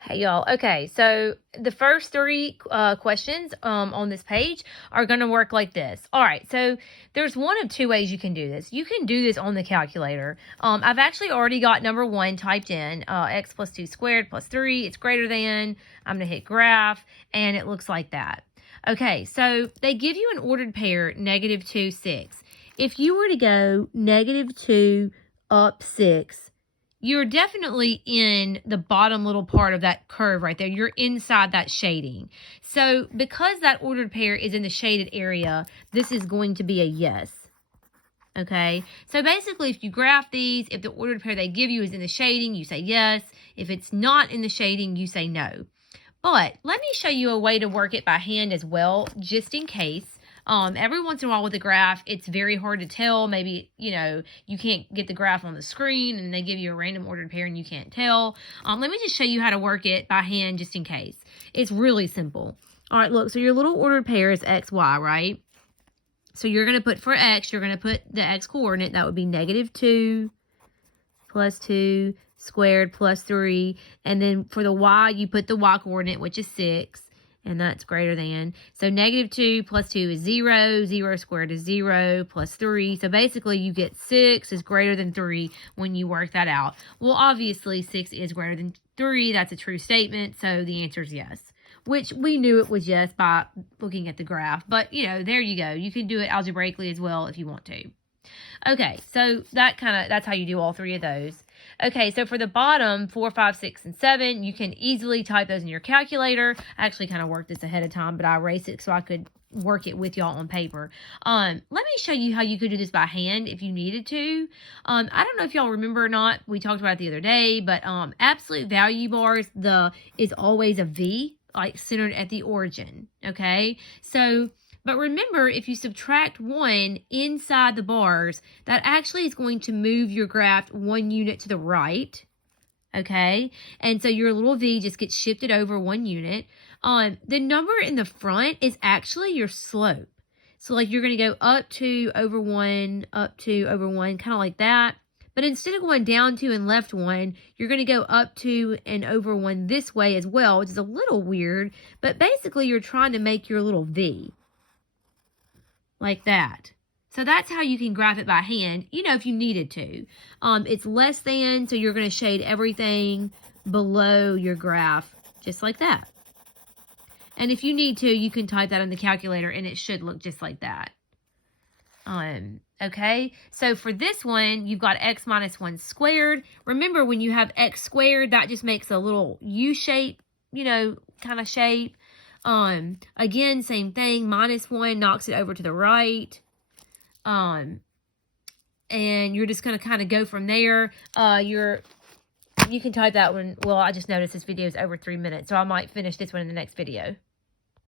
Hey y'all. Okay, so the first three questions on this page are going to work like this. All right, so there's one of two ways you can do this. You can do this on the calculator. I've actually already got number one typed in, x plus 2 squared plus 3. It's greater than. I'm going to hit graph, and it looks like that. Okay, so they give you an ordered pair, -2, 6. If you were to go -2 up 6, you're definitely in the bottom little part of that curve right there. You're inside that shading. So because that ordered pair is in the shaded area, this is going to be a yes. Okay, so basically if you graph these, if the ordered pair they give you is in the shading, you say yes. If it's not in the shading, you say no. But let me show you a way to work it by hand as well, just in case. Every once in a while with a graph, it's very hard to tell. Maybe, you can't get the graph on the screen and they give you a random ordered pair and you can't tell. Let me just show you how to work it by hand just in case. It's really simple. All right, look, so your little ordered pair is x, y, right? So you're going to put for x, you're going to put the x coordinate. That would be -2 plus 2 squared plus 3. And then for the y, you put the y coordinate, which is 6. And that's greater than. So -2 plus 2 is 0. 0 squared is 0 plus 3. So basically you get 6 is greater than 3 when you work that out. Well, obviously 6 is greater than 3. That's a true statement. So the answer is yes. Which we knew it was yes by looking at the graph. But, there you go. You can do it algebraically as well if you want to. Okay, so that's how you do all three of those. Okay, so for the bottom, 4, 5, 6, and 7, you can easily type those in your calculator. I actually kind of worked this ahead of time, but I erased it so I could work it with y'all on paper. Let me show you how you could do this by hand if you needed to. I don't know if y'all remember or not. We talked about it the other day, but absolute value bars, is always a V, like centered at the origin, okay? But remember, if you subtract 1 inside the bars, that actually is going to move your graph 1 unit to the right, okay? And so your little V just gets shifted over 1 unit. The number in the front is actually your slope. So like you're going to go up 2 over 1, up 2 over 1, kind of like that. But instead of going down 2 and left 1, you're going to go up 2 and over 1 this way as well, which is a little weird. But basically, you're trying to make your little V. Like that. So that's how you can graph it by hand, if you needed to. It's less than, so you're going to shade everything below your graph, just like that. And if you need to, you can type that on the calculator, and it should look just like that. Okay, so for this one, you've got x minus 1 squared. Remember, when you have x squared, that just makes a little U shape, kind of shape. Again, same thing, -1 knocks it over to the right. And you're just going to kind of go from there. You can type that one. Well, I just noticed this video is over 3 minutes, so I might finish this one in the next video.